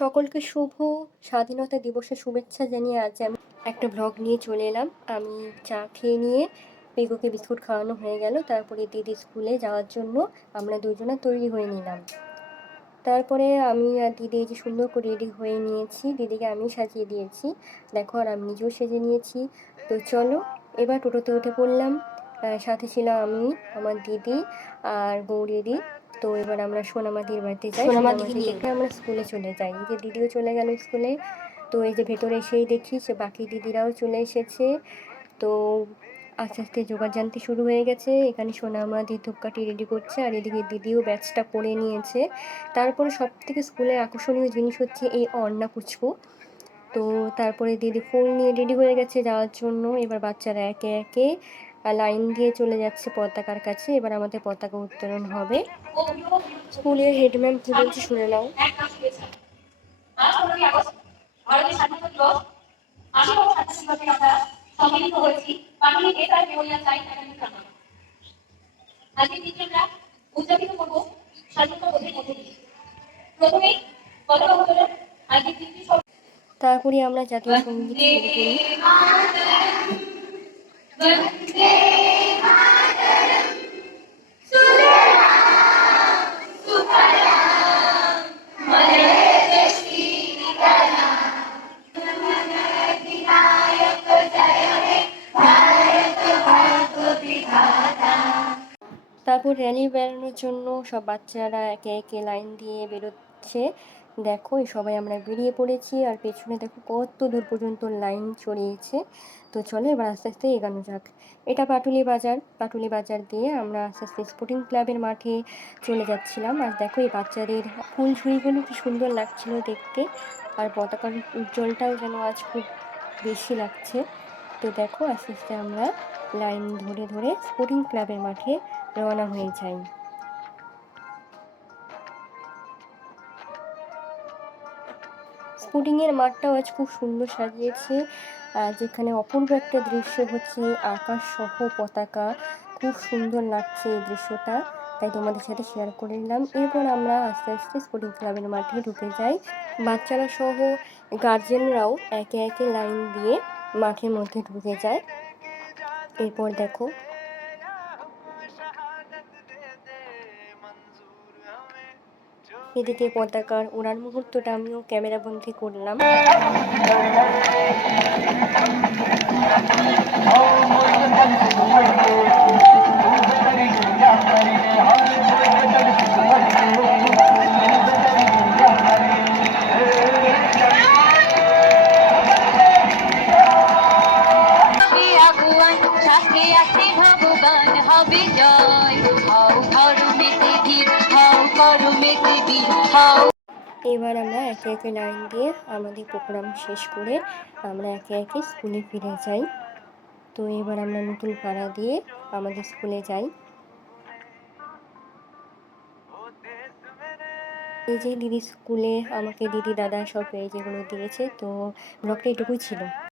সকলকে শুভ স্বাধীনতা দিবসের শুভেচ্ছা জানিয়ে আজ আমি একটা ব্লগ নিয়ে চলে এলাম। আমি চা খেয়ে নিয়ে পেগুকে বিস্কুট খাওয়ানো হয়ে গেল, তারপরে দিদি স্কুলে যাওয়ার জন্য আমরা দুজনে তৈরি হয়ে নিলাম। তারপরে আমি আর দিদি এই যে সুন্দর করে রেডি হয়ে নিয়েছি, দিদিকে আমি সাজিয়ে দিয়েছি দেখো, আর আমি নিজেও সেজে নিয়েছি। তো চলো এবার টোটোতে উঠে পড়লাম। সাথে ছিল আমি, আমার দিদি আর বৌদিদি। তো এবার আমরা সোনামাদির বাড়িতে যাই, সোনামাদিকে নিয়ে আমরা স্কুলে চলে যাই। এই যে দিদিও চলে গেল স্কুলে। তো এই যে ভেতরে এসেই দেখি যে বাকি দিদিরাও চলে এসেছে। তো আস্তে আস্তে জোগাড় জানতে শুরু হয়ে গেছে। এখানে সোনামাদি ধূপকাঠি রেডি করছে, আর এদিকে দিদিও ব্যাচটা পরে নিয়েছে। তারপরে সব থেকে স্কুলের আকর্ষণীয় জিনিস হচ্ছে এই অন্না পুচকু। তো তারপরে দিদি ফুল নিয়ে রেডি হয়ে গেছে যাওয়ার জন্য। এবার বাচ্চারা একে একে লাইন দিয়ে চলে যাচ্ছে পতাকার কাছে। এবার আমাদের পতাকা উত্তোলন হবে। স্কুলের হেডম্যাম কি বলছে শুনে নাও। সম্মিলিত হয়েছি public SI memorial site academy প্রাঙ্গণে। আজকে দিনটি আমরা উদযাপিত করব স্বাধীনতা বোধের মধ্যে দিয়ে। প্রথমেই পতাকা উত্তোলন। আজকে দিনটি তারপরে আমরা জাতীয় সঙ্গীত শুরু করি। তারপর র্যালি বেরোনোর জন্য সব বাচ্চারা একে একে লাইন দিয়ে বেরোচ্ছে। দেখো এই সবাই আমরা বেরিয়ে পড়েছি, আর পেছনে দেখো কত দূর পর্যন্ত লাইন ছড়িয়েছে। তো চলো এবার আস্তে আস্তে এগানো যাক। এটা পাটুলি বাজার দিয়ে আমরা আস্তে আস্তে স্পোর্টিং ক্লাবের মাঠে চলে যাচ্ছিলাম। আর দেখো এই বাচ্চাদের ফুলঝুড়িগুলো কি সুন্দর লাগছিল দেখতে, আর পতাকার উজ্জ্বলটাও যেন আজ খুব বেশি লাগছে। তো দেখো আস্তে আস্তে আমরা লাইন ধরে ধরে স্পোর্টিং ক্লাবের মাঠে রওনা হয়ে যাই। স্পোর্টিংয়ের মাঠটাও আজ খুব সুন্দর সাজিয়েছে, যেখানে অপূর্ব একটা দৃশ্য হচ্ছে আকাশ সহ পতাকা। খুব সুন্দর লাগছে এই দৃশ্যটা, তাই তোমাদের সাথে শেয়ার করে নিলাম। এরপর আমরা আস্তে আস্তে স্পোর্টিং ক্লাবের মাঠে ঢুকে যাই। বাচ্চারা সহ গার্জেনরাও একে একে লাইন দিয়ে মাঠের মধ্যে ঢুকে যায়। এরপর দেখো এদিকে পতাকার ওড়ার মুহূর্তটা আমিও ক্যামেরা বন্দি করলাম। ভগবান হবে জয়, হও ধর্মেতে ধীর, হও কর্মেতে বীর, হও। এবার আমরা একে একে লাইন দিয়ে আমাদের প্রোগ্রাম শেষ করে আমরা একে একে স্কুলে ফিরে যাই। তো এবার আমরা নতুন পাড়া দিয়ে আমাদের স্কুলে যাই। এই যে দিদি স্কুলে আমাকে দিদি দাদা সব এই যেগুলো দিয়েছে। তো ব্লগটা এটুকুই ছিল।